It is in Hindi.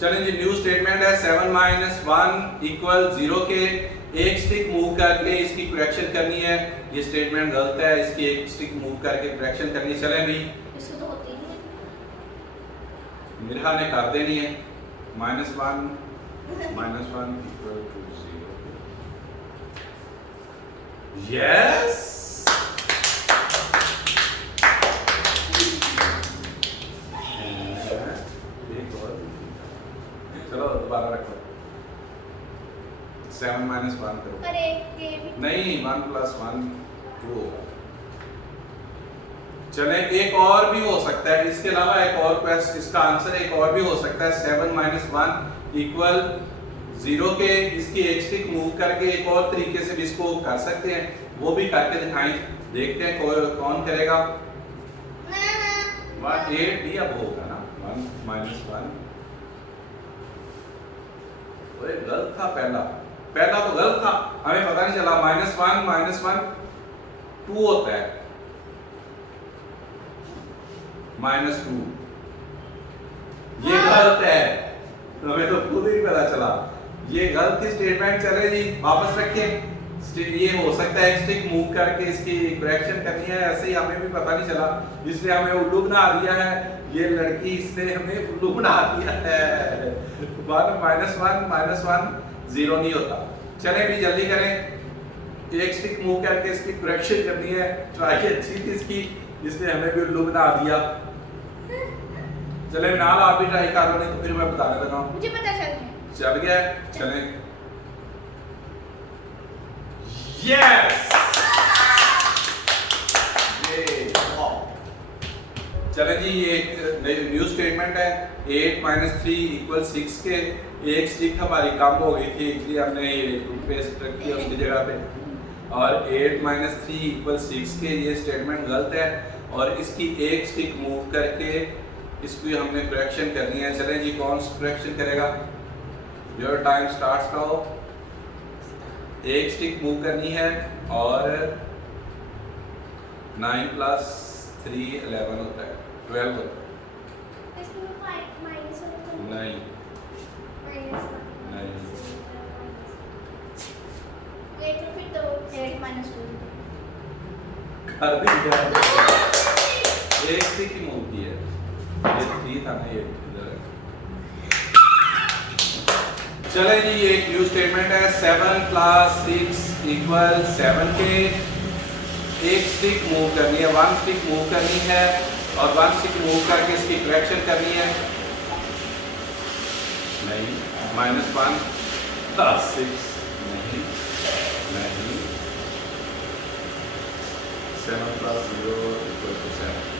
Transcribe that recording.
चलें जी, न्यू स्टेटमेंट है 7 माइनस 1 इक्वल 0 के एक स्टिक मूव करके इसकी करेक्शन करनी है। ये स्टेटमेंट गलत है, इसकी एक स्टिक मूव करके करेक्शन करनी। चलें भाई, इसको तो होती ही नहीं। मिरहा ने कर देनी है। -1 इक्वल टू 0। यस, चलो दोबारा रखो। 7 माइनस 1 करो। अरे ये भी नहीं, 1 प्लस 1 2 होगा। चले, एक और भी हो सकता है, इसके अलावा एक और क्वेश्चन, इसका आंसर एक और भी हो सकता है। 7 माइनस 1 इक्वल 0 के इसकी एक स्टिक मूव करके एक और तरीके से भी इसको कर सकते हैं, वो भी करके दिखाएं। देखते हैं कौन करेगा। ना ना 8 भी अब होगा ना। 1 माइनस 1 गलत था। पहला तो गलत था, हमें पता नहीं चला। -1 2 होता है। -2 ये गलत है, हमें तो खुद ही पता चला। ये गलत ही स्टेटमेंट। चले जी, वापस रखें। ये हो सकता है एक स्टिक मूव करके इसकी करेक्शन करनी है, ऐसे ही हमें भी पता नहीं चला, इसलिए हमें उल्लू बना दिया है। ये लड़की, इसने हमें उल्लू बना दिया है। 1 माइनस 1 0 नहीं होता। चलें भी, जल्दी करें। एक स्टिक मूव करके इसकी करेक्शन करनी है। ट्राई अच्छी थी इसकी, इसने हमें भी उल्लू बना दिया। चले नाल, आप भी ट्राई कर लो, नहीं तो फिर मैं बताने लगा। मुझे पता चल गया। चल गया। चलें। यस, ये चले जी, ये न्यू स्टेटमेंट है। 8 माइनस 3 इक्वल 6 के एक स्टिक हमारी कम हो गई थी, इसलिए हमने ये टूथपेस्ट रखी है उसकी जगह पे। और 8 माइनस 3 इक्वल 6 के ये स्टेटमेंट गलत है, और इसकी एक स्टिक मूव करके इसकी हमने करेक्शन करनी है। चलें जी, कौन करेक्शन करेगा? Your time starts now. एक स्टिक मूव करनी है और 9 प्लस 3 11 होता है, 12 होता है। इसमें माइनस होगा तो नहीं माइनस नहीं, ये तो फिर तो 8 माइनस 2 कर भी दिया। एक स्टिक ही मूव की है, ये 3 था ना, ये इधर है। चले जी, ये एक न्यू स्टेटमेंट है। 7 प्लस 6 इक्वल 7 के एक स्टिक मूव करनी है, 1 स्टिक मूव करनी है, और 1 स्टिक मूव करके इसकी करेक्शन करनी है। नहीं, -1 प्लस 6 नहीं, 7 प्लस 0 इक्वल टू 7।